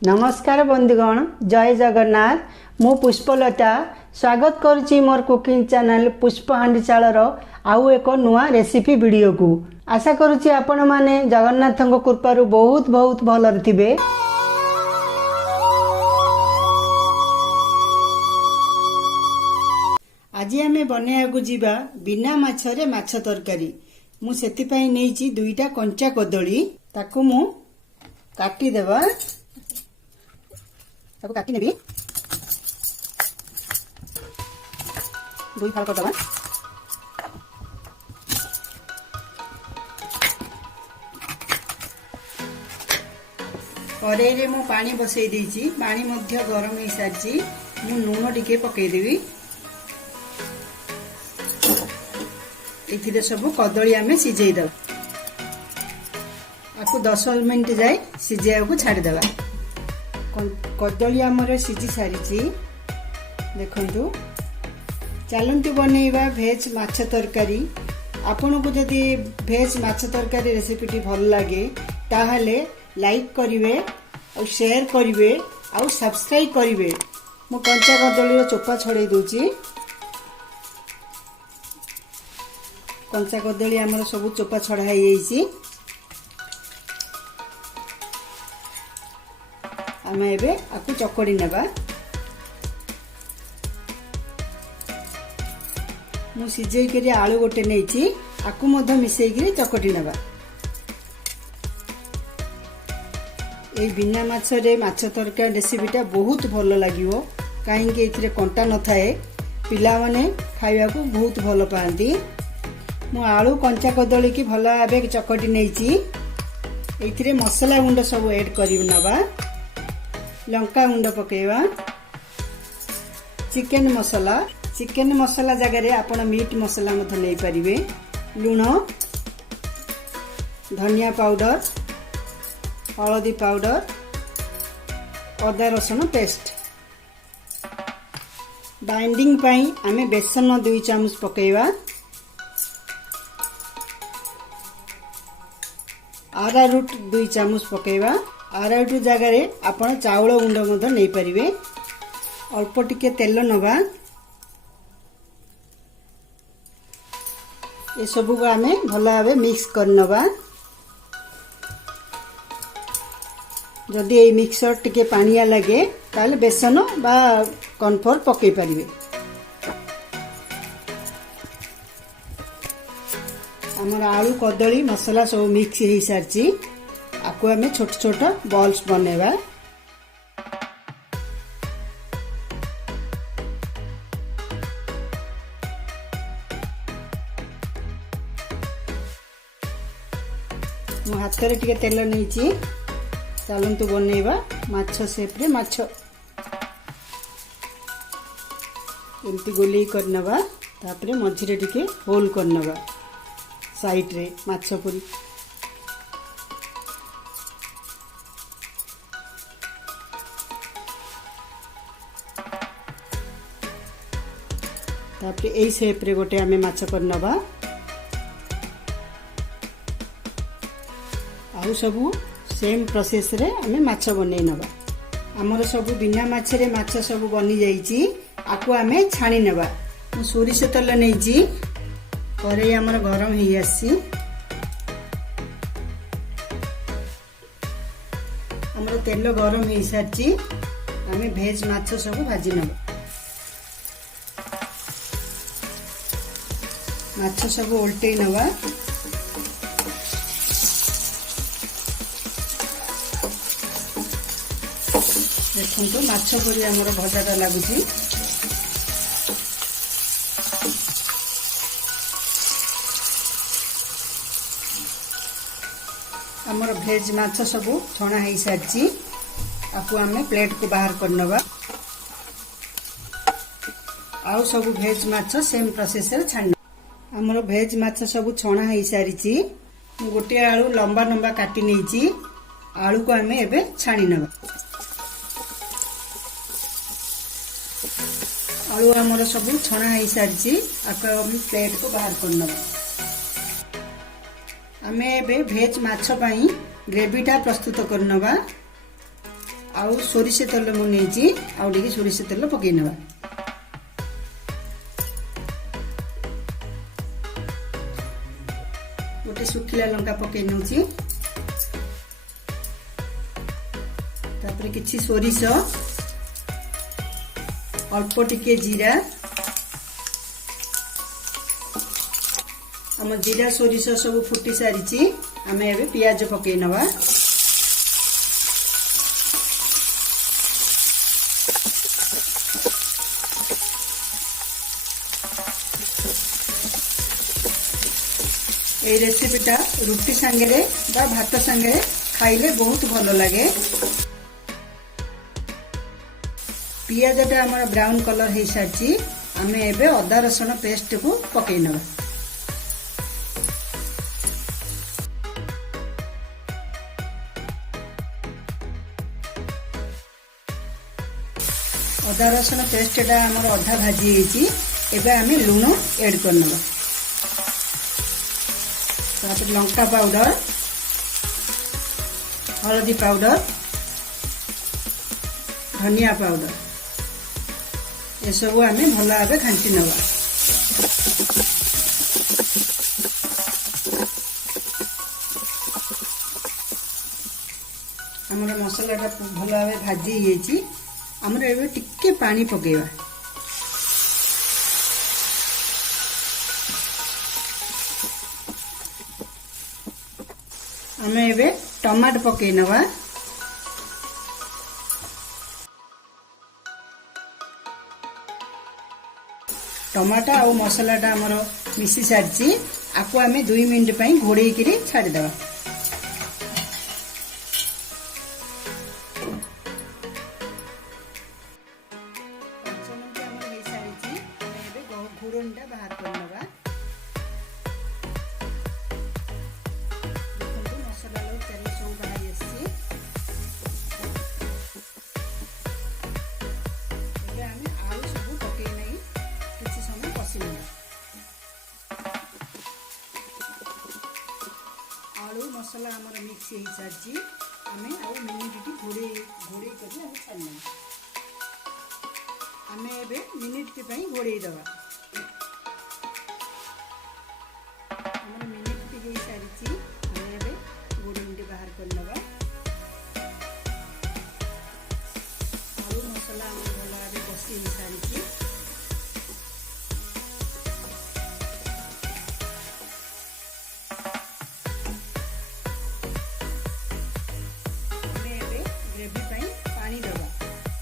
नमस्कार बंधुगण, जय जगन्नाथ। मु पुष्पलता स्वागत करुच्ची मोर कुकिंग चैनल पुष्प हांडीचाल आउ एक नुआ रेसिपी वीडियो को। आशा करुच्ची आपण माने जगन्नाथ कृपारू बहुत बहुत भल थिबे। आज आमे बनाया जीवा बिना माछरे माछ तरकारी। मु सेति पई नेइची दुईटा कंचा कदली, ताकू मु काटी देबा। ताकू काटी नेबी, दुई फाल करदबा। कड़ाई रे मु पानी बसई देइची, पानी मध्य गरम हो सारची। मु लूण टिके पकई देबी। एथिरे सब कदली आमे सिझेई दबा। आपको 10 मिनिट जाए सिझेया को छाड़ी देबा। कदली आमर सिझी सारी देखु। चलतु बनइबा भेज माछ तरकारी। आपन को जदि भेज माछ तरकारी रेसिपीटी भल लगे ताहले लाइक करिवे और शेयर करिवे और सब्सक्राइब करिवे। मु कंचा कदली चोपा छड़े दूची। कंचा कदली आमर सब चोपा छड़ा हो जाइए। आम एबे आपको चकड़ी नेबा। मु सिझे करी आलू गोटे नेइची, आपको मध्य मिसई करी चकड़ी नेबा। ए बिना माछरे माछ तरकारी रेसिपीटा बहुत भल लागिवो, काहेकि एथिरे कंटा न थाए। पिला माने खाइबा को बहुत भल पाती। मु आलू कंचा कदली की भल भाबे चकटी नेइची। एथिरे मसला गुंड सब ऐड करि नबा। लंका गुंड पकेवा, चिकेन मसला जगह रे आपण मीट मसला मत नहीं पारिबे। लूण, धनिया पाउडर, हळदी पाउडर, अदा रसुण पेस्ट। बाइंडिंग पाई आमे बेसन 2 चामच पकेवा। आरारूट 2 चामच पकेवा। आरारूट जगह रे आपण चाउल गुंड मध्य नहीं पारिबे। अल्प टिके तेल नबा। ये सब को आमे भल भावे मिक्स कर नबा। जदि ये मिक्सर टिके पानिया लगे ताले बेसन बा कॉर्नफ्लोर पकई पारिबे। हमर आलू कदली मसला सब मिक्स हो सारची। आपको आमे छोट छोट बॉल्स बनेबा। मु हाथ रे टिके तेल नहींची। चलतु बनइबा माछ शेप रे माछ एमती गोली करनबा। तापरे मझिरे टिके होल करनबा साइड रे माछ पुरी। तापरे एई शेप रे गोटे आमे माछ करनबा। आउ सबू सेम प्रोसेस रे आमे माछ बनै नबा। हमर सबू बिना माछ रे माछ सबू बनी जाईची। आकु आमे छाणी नेबा। मु सोरिष तेल नेइची। कड़ाई हमर गरम हेई आसी। हमर तेल गरम हेई सारची। आमे भेज माछ सबू भाजी नेबा। माछ सब उल्टे नवा। देखो माछ परी हमर भजाटा लागुची। हमर भेज माछ सब छणा हेई सारची। आपको आमे प्लेट को बाहर करनबा। आउ सब भेज माछ सेम प्रोसेस रे छाण। हमर भेज माछ सब छणा हेई सारिची। गोटे आलू लंबा लंबा काटी नेइची। आलू को आमे एबे छाणी नबा। आलू हमर सब छणा हेई सारिची। आको हम प्लेट को बाहर करनबा। आमे एबे भेज माछ पई ग्रेवीटा प्रस्तुत करनबा। आउ सोरिष तेल मु नेइची आउ टिके सोरिष तेल पकई नवा गोटे सुखिला लंका पकई नउची तापरे किछि सोरिष अल्प टिके जीरा हम जीरा सोरिष सब फुटी सारी आम ए पियाज पकई नवा ए रेसिपीटा रुटी सांगे बा भात सांगे खाइले बहुत भल लगे। पियाजटा आम ब्राउन कलर हो सारी आम एबे अदा रसुण पेस्ट को पकई नवा अदा रसुण पेस्टा आम अधा भाजी एबे आम लुण एड करनवा तापर लंका पाउडर हल्दी पाउडर धनिया पाउडर ये सब आम भल भाव घांटी नवा आमर मसलाटा भल भाव भाजी आमर एबे टिके पानी पकेवा आमे एबे टमाटो पकेई नवा टमाटो आ मसलाटा आमर मिसी सारी आपको आमे 2 मिनिट पई घोड़े करी छाड़ी देबा घूरनटा बाहर करनवा मसला लो तेल सब बाहर आसी आम आलू सब पकई नहीं किसी समय कषि ना आलू मसला आमर मिक्स हो सारी आम आउ मिनिट घोड़े घोड़े कर छाड़ना आम ए मिनिट घोड़े दवा सारी गोड़े मिनट बाहर करनवा आलू मसला भल भाव कषि सारी ग्रेवी पानी दबा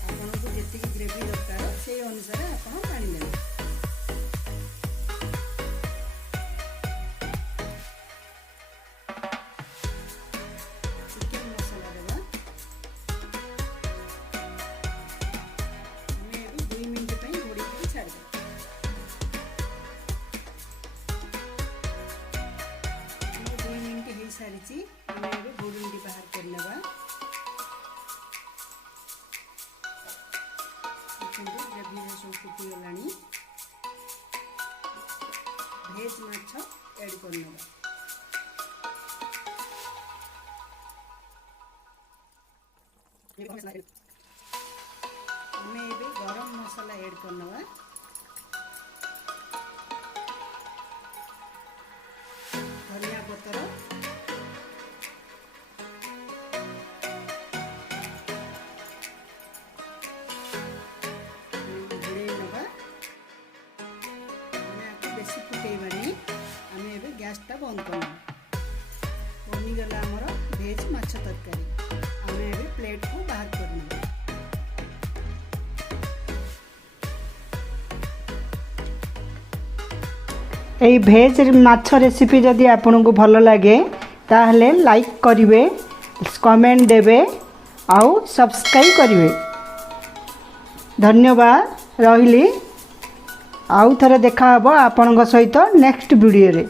आपन को जी ग्रेवी दरकार से अनुसार आप पानी देवे सारी घोड़े बाहर करनवा ग्रेवी सब फुटीगला भेज माछ एड करनवा आम ए गरम मसला एड करनवा धनिया पतर गैसटा बंद करना बनीगला आमर भेज माछ तरकारी आम ए प्लेट को बाहर करना यही भेज माछ रेसिपी जदि आपन को भल लगे ताहले लाइक करिवे कमेंट देवे आउ सब्सक्राइब करिवे धन्यवाद रहिली आउ थरे देखा हबो आपन सहित नेक्स्ट वीडियो रे।